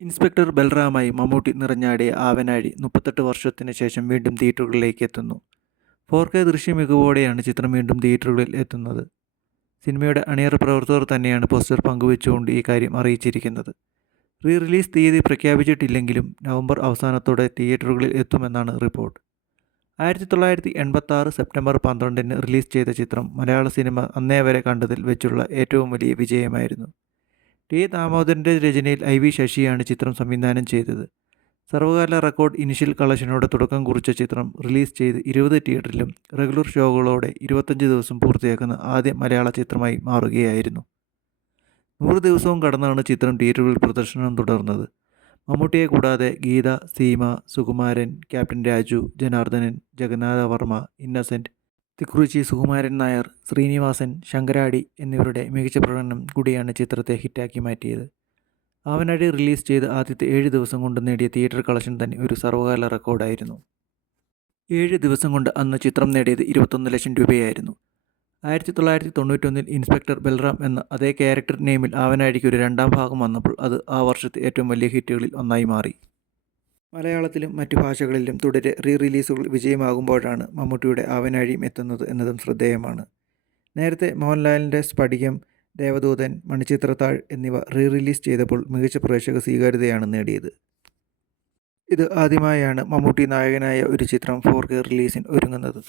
Inspector ബൽറാമായി Mammootty നിറഞ്ഞാടിയ ആവനാഴി മുപ്പത്തെട്ട് വർഷത്തിന് ശേഷം വീണ്ടും തിയേറ്ററുകളിലേക്ക് എത്തുന്നു. ഫോർ കെ ദൃശ്യ മികവോടെയാണ് ചിത്രം വീണ്ടും തിയേറ്ററുകളിൽ എത്തുന്നത്. സിനിമയുടെ അണിയറ പ്രവർത്തകർ തന്നെയാണ് പോസ്റ്റർ പങ്കുവെച്ചുകൊണ്ട് ഈ കാര്യം അറിയിച്ചിരിക്കുന്നത്. റീ റിലീസ് തീയതി പ്രഖ്യാപിച്ചിട്ടില്ലെങ്കിലും നവംബർ അവസാനത്തോടെ തിയേറ്ററുകളിൽ എത്തുമെന്നാണ് റിപ്പോർട്ട്. ആയിരത്തി തൊള്ളായിരത്തി എൺപത്തി ആറ് സെപ്റ്റംബർ പന്ത്രണ്ടിന് റിലീസ് ചെയ്ത ചിത്രം മലയാള സിനിമ അന്നേ വരെ കണ്ടതിൽ വെച്ചുള്ള ഏറ്റവും വലിയ വിജയമായിരുന്നു. ടി. ദാമോദരന്റെ രചനയിൽ ഐ. വി. ശശിയാണ് ചിത്രം സംവിധാനം ചെയ്തത്. സർവകാല റെക്കോർഡ് ഇനിഷ്യൽ കളക്ഷനോട് തുടക്കം കുറിച്ച ചിത്രം റിലീസ് ചെയ്ത് ഇരുപത് തിയേറ്ററിലും റെഗുലർ ഷോകളോടെ ഇരുപത്തഞ്ച് ദിവസം പൂർത്തിയാക്കുന്ന ആദ്യ മലയാള ചിത്രമായി മാറുകയായിരുന്നു. നൂറ് ദിവസവും കടന്നാണ് ചിത്രം തിയേറ്ററുകളിൽ പ്രദർശനം തുടർന്നത്. മമ്മൂട്ടിയെ കൂടാതെ ഗീത സീമ സുകുമാരൻ ക്യാപ്റ്റൻ രാജു ജനാർദ്ദനൻ ജഗന്നാഥ വർമ്മ ഇന്നസെന്റ് തിക്കുറിച്ചി സുകുമാരൻ നായർ ശ്രീനിവാസൻ ശങ്കരാടി എന്നിവരുടെ മികച്ച പ്രകടനം കൂടിയാണ് ചിത്രത്തെ ഹിറ്റാക്കി മാറ്റിയത്. ആവനാഴി റിലീസ് ചെയ്ത് ആദ്യത്തെ ഏഴ് ദിവസം കൊണ്ട് നേടിയ തിയേറ്റർ കളക്ഷൻ തന്നെ ഒരു സർവകാല റെക്കോർഡായിരുന്നു. ഏഴ് ദിവസം കൊണ്ട് അന്ന് ചിത്രം നേടിയത് ഇരുപത്തൊന്ന് ലക്ഷം രൂപയായിരുന്നു. ആയിരത്തി തൊള്ളായിരത്തി തൊണ്ണൂറ്റൊന്നിൽ ഇൻസ്പെക്ടർ ബൽറാം എന്ന അതേ ക്യാരക്ടർ നെയിമിൽ ആവനാഴിക്ക് ഒരു രണ്ടാം ഭാഗം വന്നപ്പോൾ അത് ആ വർഷത്തെ ഏറ്റവും വലിയ ഹിറ്റുകളിൽ ഒന്നായി മാറി. മലയാളത്തിലും മറ്റു ഭാഷകളിലും തുടരെ റീ റിലീസുകൾ വിജയമാകുമ്പോഴാണ് മമ്മൂട്ടിയുടെ ആവനാഴിയും എത്തുന്നത് എന്നതും ശ്രദ്ധേയമാണ്. നേരത്തെ മോഹൻലാലിന്റെ സ്ഫടികം ദേവദൂതൻ മണിച്ചിത്രത്താഴ് എന്നിവ റീ റിലീസ് ചെയ്തപ്പോൾ മികച്ച പ്രേക്ഷക സ്വീകാര്യതയാണ് നേടിയത്. ഇത് ആദ്യമായാണ് മമ്മൂട്ടി നായകനായ ഒരു ചിത്രം ഫോർ കെ റിലീസിന് ഒരുങ്ങുന്നത്.